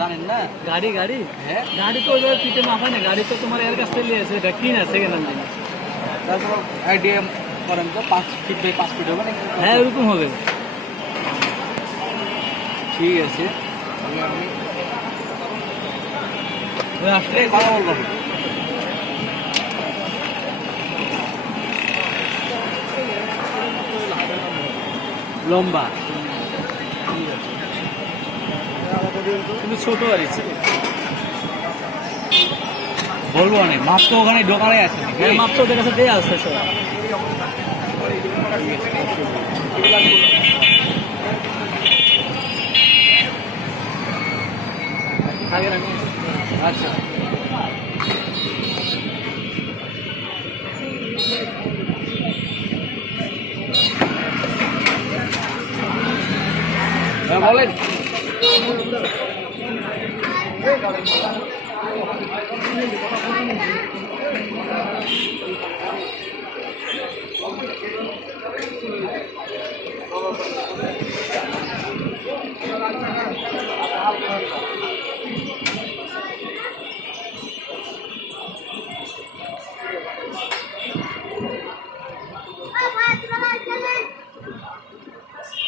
জানেন না? গাড়ি গাড়ি হ্যাঁ, গাড়ি তো ওইভাবে ফিটে মাফায় না, গাড়ি তো তোমার এর কাছ থেকে নিয়েছে, এটা কিনা সেকেন্ড হ্যান্ড জিনিস। তারপর আইডিয়া করেন তো 5 ফিট বাই 5 ফিট হবে নাকি? হ্যাঁ ওরকম হবে। ঠিক আছে, তাহলে আমি ওই আসলে কথা বলবো। লম্বা তুমি ছোট আর ইচ্ছে বলবো অনেক মাপ তো ওখানে দোকানে আছে। হ্যাঁ মাপ তো ওদের কাছে দেওয়া আছে সব। আগে রাখি। আচ্ছা, হ্যাঁ বলেন।